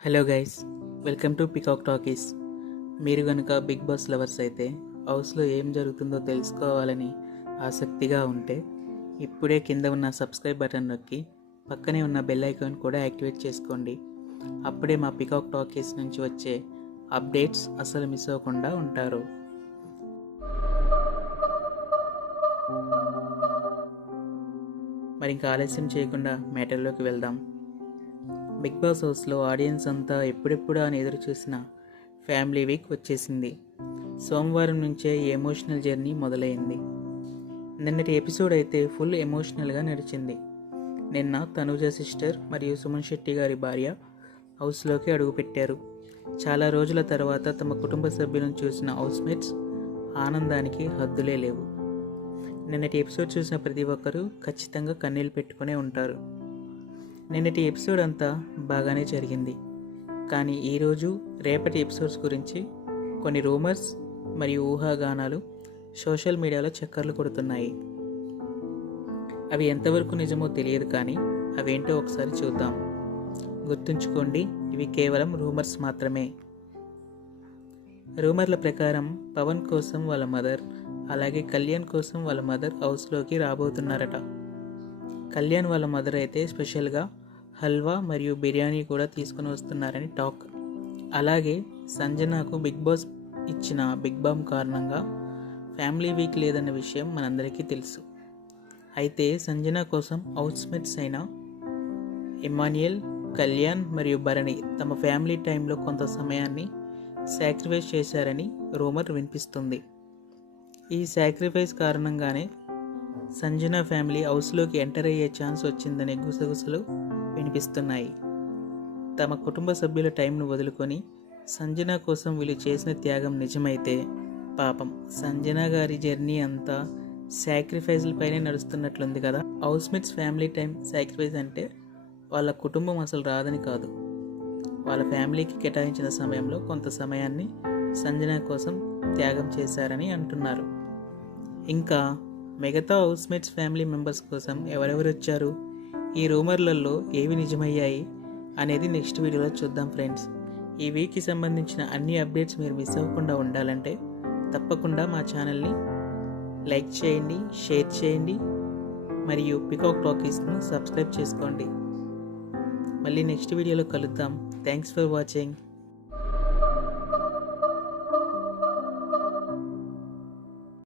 Hello guys, welcome to peacock talkies. మీరు కనుక big boss lovers అయితే హౌస్లో ఏం జరుగుతుందో తెలుసుకోవాలని ఆసక్తిగా ఉంటే ఇప్పుడే కింద ఉన్న సబ్స్క్రైబ్ బటన్ నొక్కి పక్కనే ఉన్న బెల్ ఐకాన్ కూడా యాక్టివేట్ చేసుకోండి. అప్పుడే మా పికాక్ టాకీస్ నుంచి వచ్చే అప్డేట్స్ అసలు మిస్ అవ్వకుండా ఉంటారు. మరి ఇంకా ఆలస్యం చేయకుండా మ్యాటర్లోకి వెళ్దాం. బిగ్ బాస్ హౌస్లో ఆడియన్స్ అంతా ఎప్పుడెప్పుడా అని ఎదురు చూసిన ఫ్యామిలీ వీక్ వచ్చేసింది. సోమవారం నుంచే ఈ ఎమోషనల్ జర్నీ మొదలైంది. నిన్నటి ఎపిసోడ్ అయితే ఫుల్ ఎమోషనల్గా నడిచింది. నిన్న తనుజ సిస్టర్ మరియు సుమన్ శెట్టి గారి భార్య హౌస్లోకి అడుగుపెట్టారు. చాలా రోజుల తర్వాత తమ కుటుంబ సభ్యులను చూసిన హౌస్మేట్స్ ఆనందానికి హద్దులే లేవు. నిన్నటి ఎపిసోడ్ చూసిన ప్రతి ఒక్కరూ ఖచ్చితంగా కన్నీళ్ళు పెట్టుకునే ఉంటారు. నిన్నటి ఎపిసోడ్ అంతా బాగానే జరిగింది, కానీ ఈరోజు రేపటి ఎపిసోడ్స్ గురించి కొన్ని రూమర్స్ మరియు ఊహాగానాలు సోషల్ మీడియాలో చక్కర్లు కొడుతున్నాయి. అవి ఎంతవరకు నిజమో తెలియదు, కానీ అవేంటో ఒకసారి చూద్దాం. గుర్తుంచుకోండి, ఇవి కేవలం రూమర్స్ మాత్రమే. రూమర్ల ప్రకారం పవన్ కోసం వాళ్ళ మదర్, అలాగే కళ్యాణ్ కోసం వాళ్ళ మదర్ హౌస్లోకి రాబోతున్నారట. కళ్యాణ్ వాళ్ళ మదర్ అయితే స్పెషల్గా హల్వా మరియు బిర్యానీ కూడా తీసుకుని వస్తున్నారని టాక్. అలాగే సంజనాకు బిగ్ బాస్ ఇచ్చిన బిగ్ బామ్ కారణంగా ఫ్యామిలీ వీక్ లేదన్న విషయం మనందరికీ తెలుసు. అయితే సంజన కోసం హౌస్మేట్స్ అయిన ఇమాన్యుయల్, కళ్యాణ్ మరియు భరణి తమ ఫ్యామిలీ టైంలో కొంత సమయాన్ని సాక్రిఫైస్ చేశారని రూమర్ వినిపిస్తుంది. ఈ సాక్రిఫైస్ కారణంగానే సంజన ఫ్యామిలీ హౌస్లోకి ఎంటర్ అయ్యే ఛాన్స్ వచ్చిందనే గుసగుసలు వినిపిస్తున్నాయి. తమ కుటుంబ సభ్యుల టైంను వదులుకొని సంజన కోసం వీళ్ళు చేసిన త్యాగం నిజమైతే పాపం సంజన గారి జర్నీ అంతా సాక్రిఫైస్లపైనే నడుస్తున్నట్లుంది కదా. హౌస్మేట్స్ ఫ్యామిలీ టైం సాక్రిఫైస్ అంటే వాళ్ళ కుటుంబం అసలు రాదని కాదు, వాళ్ళ ఫ్యామిలీకి కేటాయించిన సమయంలో కొంత సమయాన్ని సంజన కోసం త్యాగం చేశారని అంటున్నారు. ఇంకా మిగతా హౌస్మేట్స్ ఫ్యామిలీ మెంబర్స్ కోసం ఎవరెవరు వచ్చారు, ఈ రూమర్లలో ఏవి నిజమయ్యాయి అనేది నెక్స్ట్ వీడియోలో చూద్దాం ఫ్రెండ్స్. ఈ వీక్కి సంబంధించిన అన్ని అప్డేట్స్ మీరు మిస్ అవ్వకుండా ఉండాలంటే తప్పకుండా మా ఛానల్ని లైక్ చేయండి, షేర్ చేయండి మరియు పికాక్ టాకీస్ను సబ్స్క్రైబ్ చేసుకోండి. మళ్ళీ నెక్స్ట్ వీడియోలో కలుద్దాం. Thanks for watching.